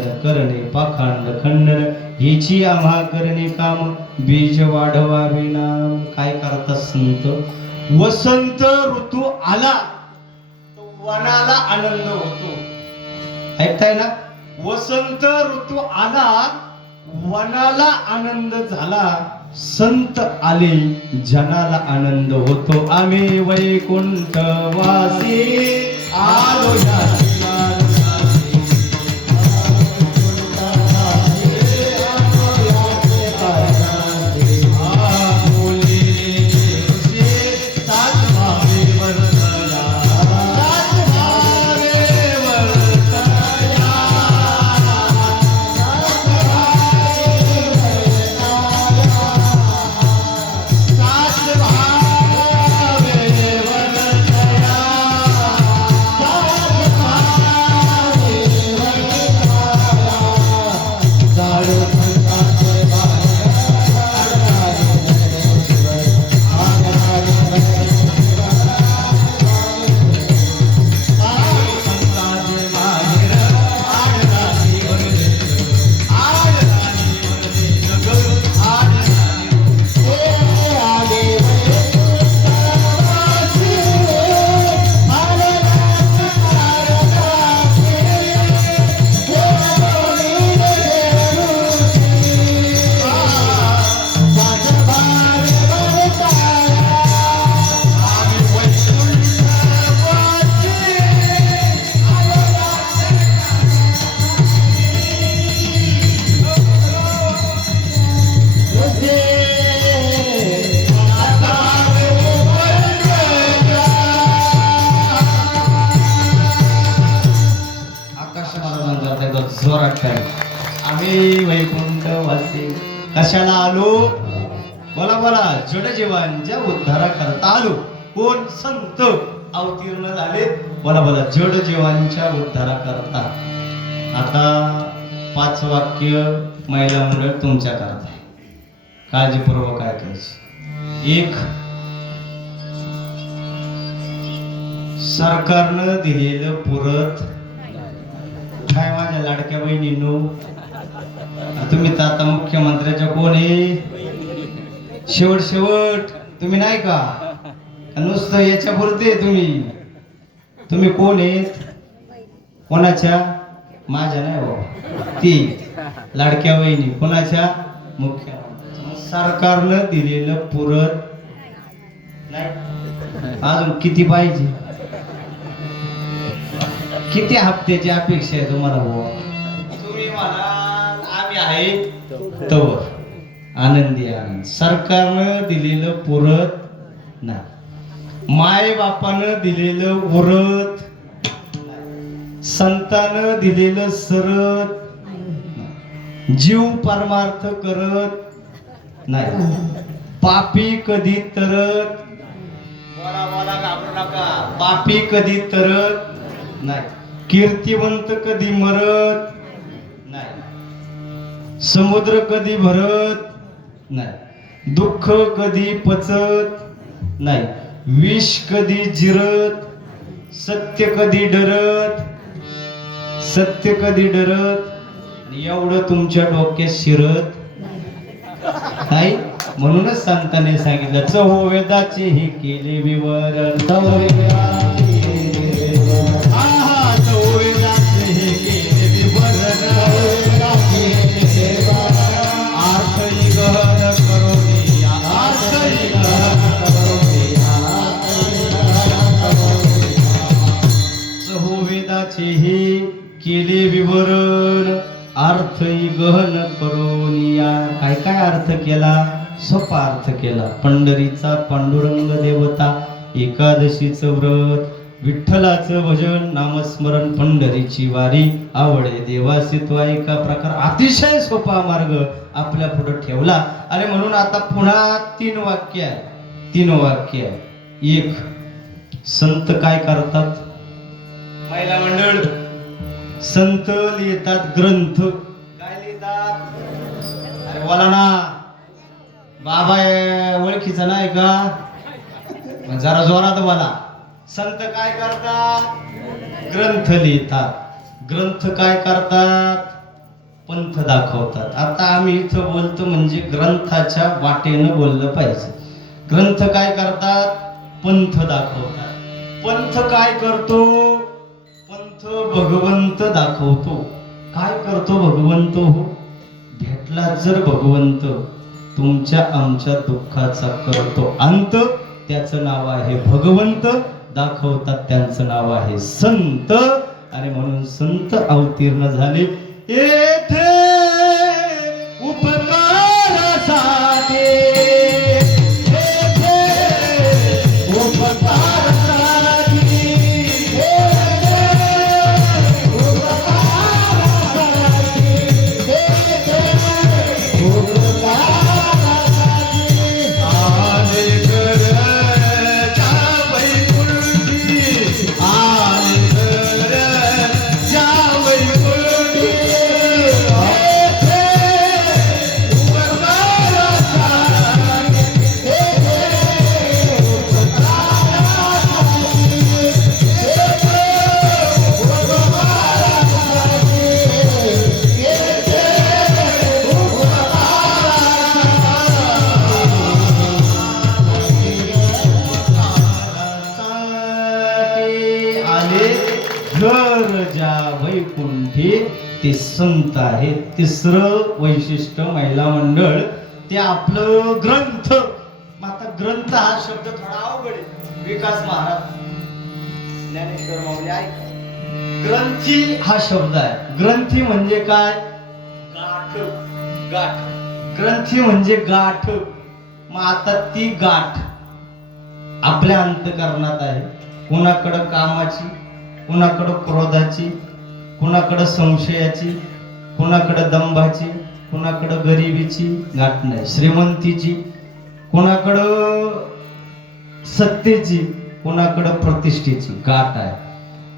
वादन करणे पाखांड खंडन. हिची आम्हा करणे काम बीज वाढवा नाम काय करतात संत? वसंत ऋतू आला वनाला आनंद होतो. ऐकताय ना? वसंत ऋतू आला वनाला आनंद झाला. संत आले जनाला आनंद होतो. आम्ही वैकुंठ वासी आलो जोरात काय आम्ही वैकुंठवासी कशाला आलो? बोला बोला. जड जीवांच्या उद्धारा करता आलो. कोण? संत अवतीर्ण झाले. बोला बोला. जड जीवांच्या उद्धारा करता आता पाच वाक्य महिला मंडळ तुमच्या आहे. काळजीपूर्वक ऐकायची. एक सरकारनं दिलेलं पुरत लाडक्या बहिणींनो तुम्ही तर आता मुख्यमंत्र्याच्या कोण आहे? शेवट शेवट तुम्ही नाही का? नुसतं याच्या पुरते तुम्ही. तुम्ही कोण आहेत? कोणाच्या? माझ्या नाही हो ती लाडक्या बहिणी कोणाच्या? मुख्य सरकारनं दिलेलं पुरत अजून किती पाहिजे? किती हप्त्याची अपेक्षा आहे तुम्हाला बुवा आहे तवर. आनंदी आनंद. सरकारनं दिलेलं पुरत नाही. माय बापानं दिलेलं उरत संतानं दिलेलं सरत जीव परमार्थ करत नाही. पापी कधी तरत बोला बोला घाबरू नका पापी कधी तरत नाही. कीर्तिवंत कधी मरत समुद्र कधी भरत नाही. दुःख कधी पचत नाही. विष कधी जिरत सत्य कधी डरत सत्य कधी डरत एवढं तुमच्या डोक्यात शिरत नाही. म्हणूनच संतांनी सांगितलं चहो वेदाचे हे केले विवरण. विवरण अर्थ गहन करोनिया काय काय अर्थ केला? सोपा अर्थ केला. पंढरीचा पांडुरंग देवता एकादशीचं व्रत विठ्ठलाचं भजन नामस्मरण पंढरीची वारी आवडे देवासित्वा एका प्रकार. अतिशय सोपा मार्ग आपल्या पुढे ठेवला. आणि म्हणून आता पुन्हा तीन वाक्य आहे तीन वाक्य आहे एक संत काय करतात? महिला मंडळ. संत लिहितात ग्रंथ. काय लिहितात? अरे बोला ना. बाबा ओळखीचा नाही का? जरा जोरात बोला. संत काय करतात? ग्रंथ लिहितात. ग्रंथ काय करतात? दाखवतात. आता आम्ही इथं बोलतो म्हणजे ग्रंथाच्या वाटेनं बोललं पाहिजे. ग्रंथ काय करतात? पंथ दाखवतात. पंथ काय करतो? पंथ भगवंत दाखवतो. काय करतो भगवंत हो? भेटला जर भगवंत तुमच्या आमच्या दुःखाचा करतो अंत त्याचं नाव आहे भगवंत दाखवतात त्यांचं नाव आहे संत. आणि म्हणून संत अवतीर्ण झाले. ए संत आहे. तिसरं वैशिष्ट्य महिला मंडळ ते आपलं ग्रंथ. मग आता ग्रंथ हा शब्द थोडा अवघड आहे. विकास महाराज ज्ञानेश्वर माऊली आहे ग्रंथी हा शब्द आहे. ग्रंथी म्हणजे काय? गाठ. गाठ. ग्रंथी म्हणजे गाठ. मग आता ती गाठ आपल्या अंतकरणात आहे. कुणाकडं कामाची कुणाकडं क्रोधाची कुणाकडं संशयाची कुणाकडं दंभाची कुणाकडं गरिबीची गाठ नाही. श्रीमंतीची कुणाकडं सत्तेची कुणाकडं प्रतिष्ठेची गाठ आहे.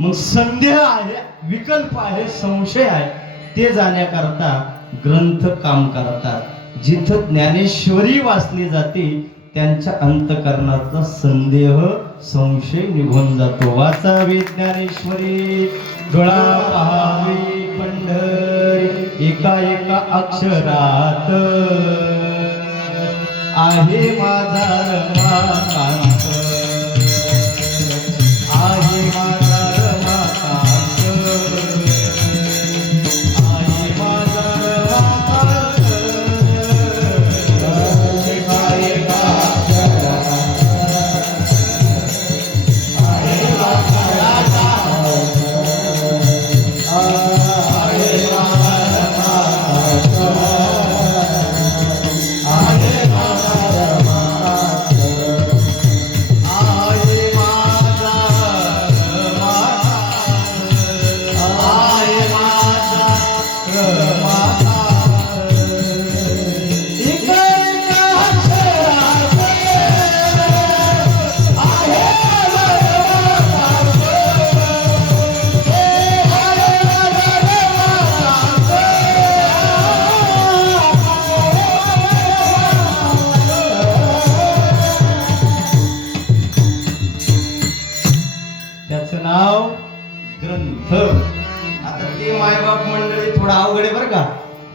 मग संदेह आहे विकल्प आहे संशय आहे ते जाण्याकरता ग्रंथ काम करतात. जिथं ज्ञानेश्वरी वाचली जाते त्यांच्या अंतकरणाचा संदेह संशय निघून जातो. वाचावी ज्ञानेश्वरी डोळा पहावी पंढर. एका एका अक्षरात. आहे माझा रमाकांत. आहे माझा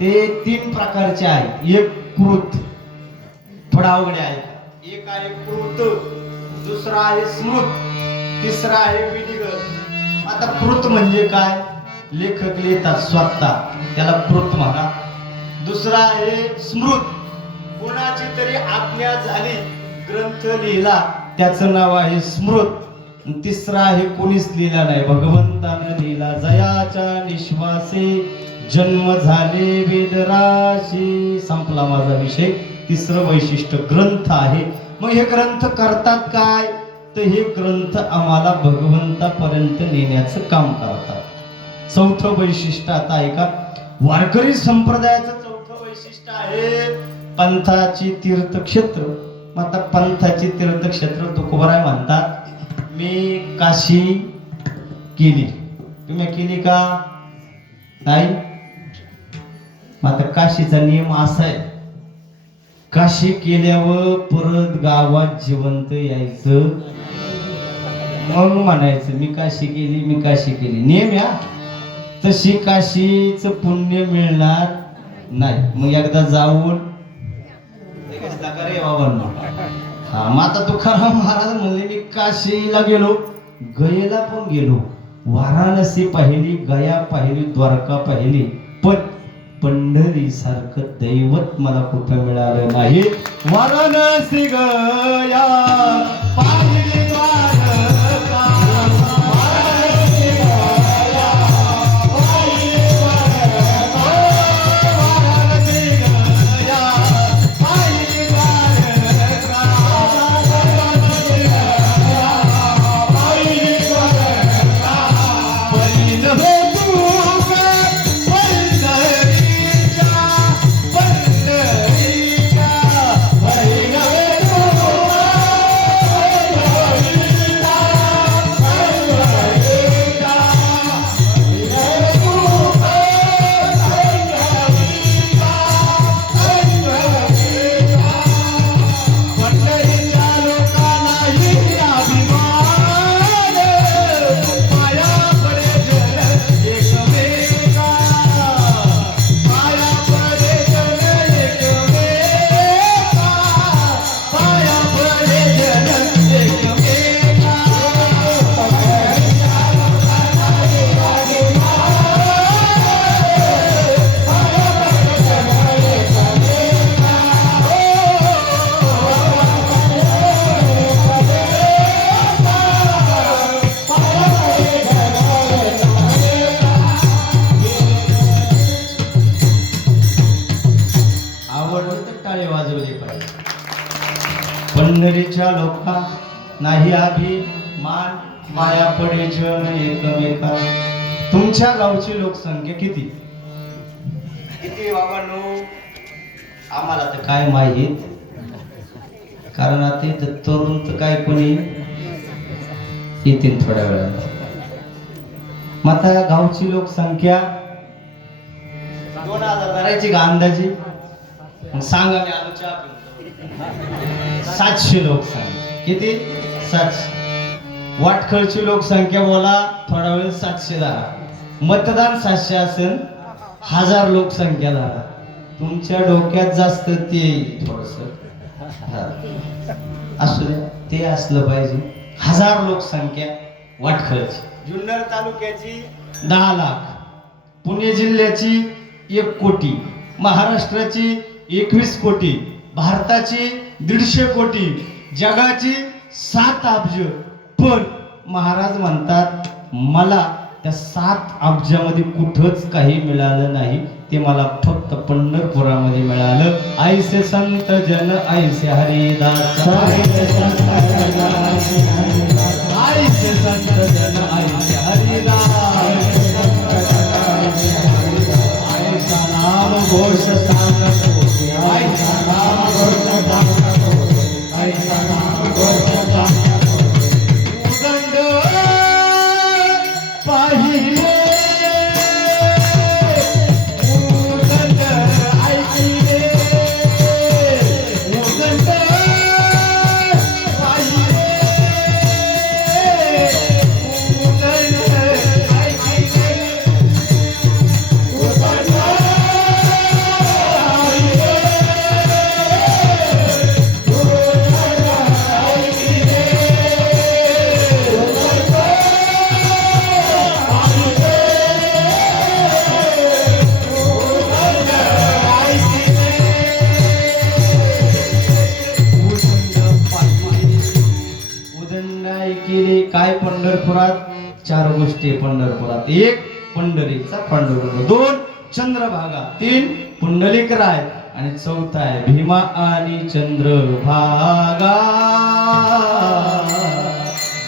ते तीन प्रकारचे आहे. एक कृत. थोडा अवघड आहे एक आहे कृत दुसरा आहे स्मृत तिसरा आहे विधिगत. आता कृत म्हणजे काय? लेखक लिहितात स्वतः. त्याला कृत म्हणा. दुसरा आहे स्मृत. कोणाची तरी आज्ञा झाली ग्रंथ लिहिला त्याचं नाव आहे स्मृत. तिसरा आहे कोणीच लिहिला नाही. भगवंतानं लिहिला जयाच्या निश्वासे जन्म झाले वेदराशी संपला माझा विषय. तिसरं वैशिष्ट्य ग्रंथ आहे. मग हे ग्रंथ करतात काय? तर हे ग्रंथ आम्हाला भगवंतापर्यंत नेण्याचं काम करतात. चौथं वैशिष्ट्य आता ऐका. वारकरी संप्रदायाचं चौथं वैशिष्ट्य आहे पंथाची तीर्थक्षेत्र. मग आता पंथाची तीर्थक्षेत्र तुकोबराय म्हणतात मी काशी केली. तुम्ही केली का? नाही? मग आता काशीचा नियम असा आहे. काशी केल्यावर परत गावात जिवंत यायचं. मग म्हणायचं मी काशी केली मी काशी केली. नियम या. तशी काशीच पुण्य मिळणार नाही. मग एकदा जाऊन रे हा मग आता तुकाराम महाराज म्हणले मी काशीला गेलो गयेला पण गेलो. वाराणसी पाहिली गया पाहिली द्वारका पाहिली. पंढरी सारखं दैवत मला कुठं मिळालं नाही? वाराणसी गया. पंढरीच्या लोका नाही आधी मान माया पडे जण एकमेका. तुमच्या गावची लोकसंख्या किती? किती बाबांनो? आम्हाला तर काय माहीत? कारण आता इथं तरुण तर काय कोणी? येतील थोड्या वेळात मग आता या गावची लोकसंख्या? दोन हजार करायची का अंदाजे? मग सांगा मी आलो चहा सातशे लोकसंख्या. किती? सातशे. वाटखळची लोकसंख्या बोला थोडा वेळ सातशे दहा मतदान सातशे असेल हजार लोकसंख्या धरा. तुमच्या डोक्यात जास्त ते थोडस असू द्या ते असलं पाहिजे. हजार लोकसंख्या वाटखळची. जुन्नर तालुक्याची दहा लाख. पुणे जिल्ह्याची एक कोटी. महाराष्ट्राची एकवीस कोटी. भारताची दीडशे कोटी जगाची सात अब्ज. पण महाराज म्हणतात मला त्या सात अब्जामध्ये कुठंच काही मिळालं नाही. ते मला फक्त पंढरपुरामध्ये मिळालं. आईसे संत जन आईसे हरिदास. आईसे संत जन आईसे हरिदास. नाम घोष सांगत. होते काय पंढरपुरात? चार गोष्टी आहे पंढरपुरात. एक पंढरीचा पांडुरंग. दोन चंद्रभागा. तीन पुंडलिक राय आणि चौथा आहे भीमा आणि चंद्रभागा.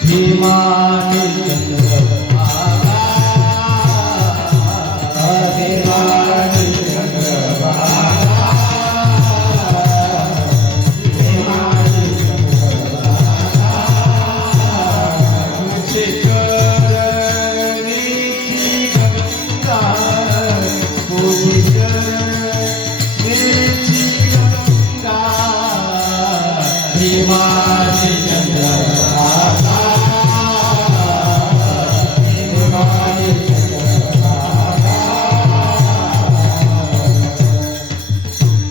भीमा आणि चंद्र